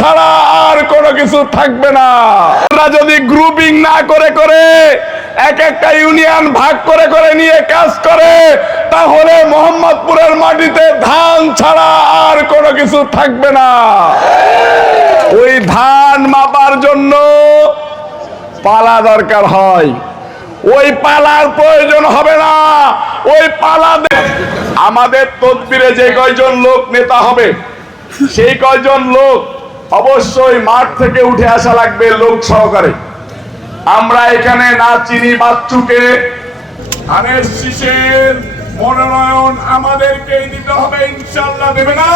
ছাড়া আর কোনো কিছু থাকবে না। আমরা যদি গ্রুপিং না করে করে এক একটা ইউনিয়ন ভাগ করে করে নিয়ে কাজ করে, তাহলে মোহাম্মদপুরের মাটিতে ধান ছাড়া আর কোনো কিছু থাকবে না। ওই ধান মাপার জন্য পালা দরকার হয়, ওই পালার প্রয়োজন হবে না। ওই পালা আমাদের তদবিরে যে কয়জন লোক নেতা হবে, সেই কয়জন লোক অবশ্যই মাঠ থেকে উঠে আসা লাগবে লোক সহকারে। আমরা এখানে না চিনি বাচ্চুকে, ধানের শীষের মনোনয়ন আমাদেরকেই দিতে হবে, ইনশাআল্লাহ। দেবে না?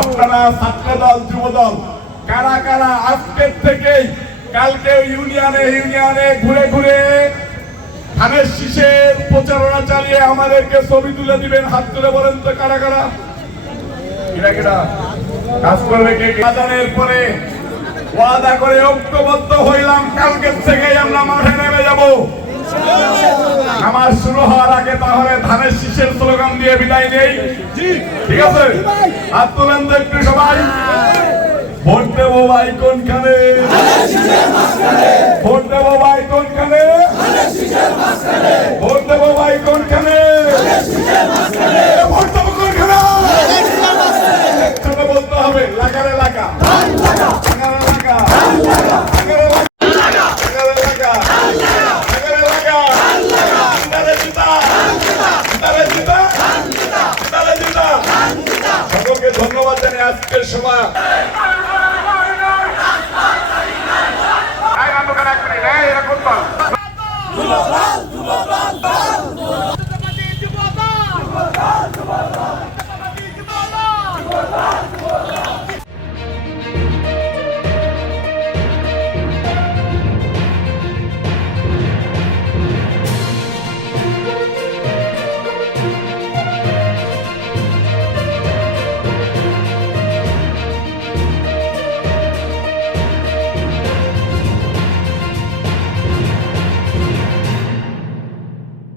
আপনারা ছাত্র দল, যুব দল, কারা কারা আজকের থেকেই কালকে ইউনিয়নে ইউনিয়নে ঘুরে ঘুরে ধানের শীষের প্রচারণা চালিয়ে আমাদেরকে ছবি তুলে দিবেন? হাত তুলে বলেন তো কারা কারা কাজ করবে। বাজারের পরে ওয়াদা করে ঐক্যবদ্ধ হইলাম, কালকে থেকেই আমরা মাঠে নেমে যাব। আমার শুরু হওয়ার আগে তাহলে ধানের শীষের স্লোগান দিয়ে বিদায় নেই, ঠিক আছে? হাত তুলেন তো একটু সবাই। ভোট দেবো ভাই কোনখানে, ভোট দেবো ভাই কোনখানে, ভোট দেবো ভাই কোনখানে, ভোট দেবো কোনখানে বলতে হবে। এলাকার এলাকা সকলকে ধন্যবাদ জানিয়ে আজকের সভা